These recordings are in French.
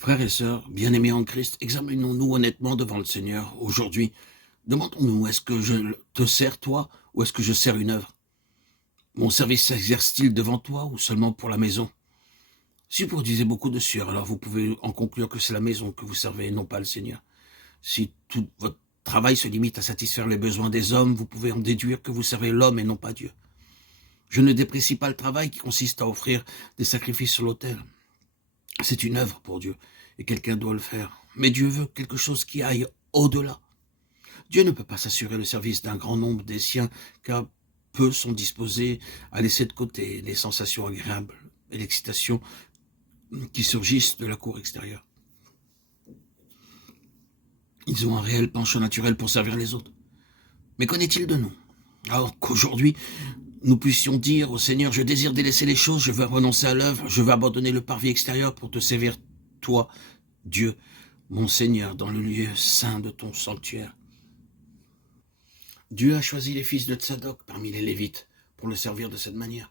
Frères et sœurs, bien-aimés en Christ, examinons-nous honnêtement devant le Seigneur aujourd'hui. Demandons-nous, est-ce que je te sers toi ou est-ce que je sers une œuvre? Mon service s'exerce-t-il devant toi ou seulement pour la maison? Si vous produisez beaucoup de sueur, alors vous pouvez en conclure que c'est la maison que vous servez et non pas le Seigneur. Si tout votre travail se limite à satisfaire les besoins des hommes, vous pouvez en déduire que vous servez l'homme et non pas Dieu. Je ne déprécie pas le travail qui consiste à offrir des sacrifices sur l'autel. C'est une œuvre pour Dieu et quelqu'un doit le faire. Mais Dieu veut quelque chose qui aille au-delà. Dieu ne peut pas s'assurer le service d'un grand nombre des siens, car peu sont disposés à laisser de côté les sensations agréables et l'excitation qui surgissent de la cour extérieure. Ils ont un réel penchant naturel pour servir les autres. Mais qu'en est-il de nous? Alors qu'aujourd'hui, nous puissions dire au Seigneur, je désire délaisser les choses, je veux renoncer à l'œuvre, je veux abandonner le parvis extérieur pour te servir, toi, Dieu, mon Seigneur, dans le lieu saint de ton sanctuaire. Dieu a choisi les fils de Tsadok parmi les Lévites pour le servir de cette manière,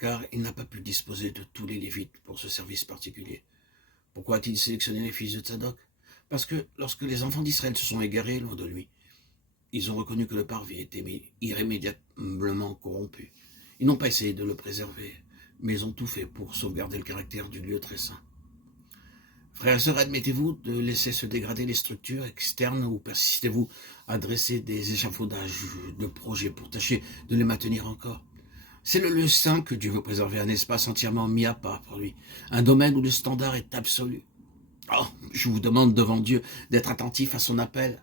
car il n'a pas pu disposer de tous les Lévites pour ce service particulier. Pourquoi a-t-il sélectionné les fils de Tsadok? Parce que lorsque les enfants d'Israël se sont égarés loin de lui, ils ont reconnu que le parvis était irrémédiablement corrompu. Ils n'ont pas essayé de le préserver, mais ils ont tout fait pour sauvegarder le caractère du lieu très saint. Frères et sœurs, admettez-vous de laisser se dégrader les structures externes ou persistez-vous à dresser des échafaudages de projets pour tâcher de les maintenir encore? C'est le lieu saint que Dieu veut préserver, un espace entièrement mis à part pour lui, un domaine où le standard est absolu. Oh, je vous demande devant Dieu d'être attentif à son appel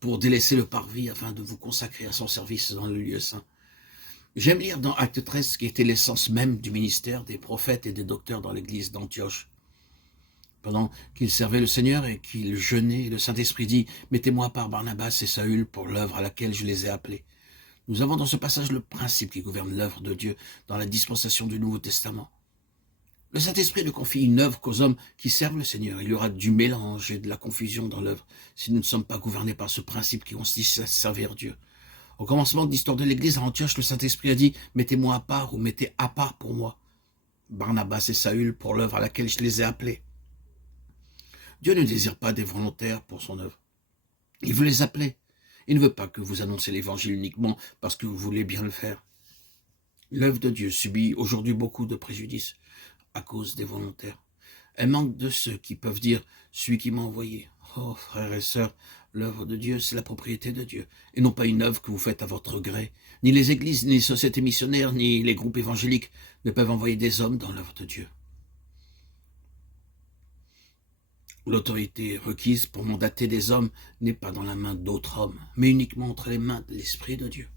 pour délaisser le parvis afin de vous consacrer à son service dans le lieu saint. J'aime lire dans Acte 13 ce qui était l'essence même du ministère des prophètes et des docteurs dans l'église d'Antioche. Pendant qu'ils servaient le Seigneur et qu'ils jeûnaient, le Saint-Esprit dit « Mettez-moi par Barnabas et Saül pour l'œuvre à laquelle je les ai appelés. » Nous avons dans ce passage le principe qui gouverne l'œuvre de Dieu dans la dispensation du Nouveau Testament. Le Saint-Esprit ne confie une œuvre qu'aux hommes qui servent le Seigneur. Il y aura du mélange et de la confusion dans l'œuvre si nous ne sommes pas gouvernés par ce principe qui consiste à servir Dieu. Au commencement de l'histoire de l'Église à Antioche, le Saint-Esprit a dit « Mettez-moi à part ou mettez à part pour moi Barnabas et Saül pour l'œuvre à laquelle je les ai appelés. » Dieu ne désire pas des volontaires pour son œuvre. Il veut les appeler. Il ne veut pas que vous annoncez l'Évangile uniquement parce que vous voulez bien le faire. L'œuvre de Dieu subit aujourd'hui beaucoup de préjudices à cause des volontaires. Elle manque de ceux qui peuvent dire « celui qui m'a envoyé ». Oh, frères et sœurs, l'œuvre de Dieu, c'est la propriété de Dieu, et non pas une œuvre que vous faites à votre gré. Ni les églises, ni les sociétés missionnaires, ni les groupes évangéliques ne peuvent envoyer des hommes dans l'œuvre de Dieu. L'autorité requise pour mandater des hommes n'est pas dans la main d'autres hommes, mais uniquement entre les mains de l'Esprit de Dieu.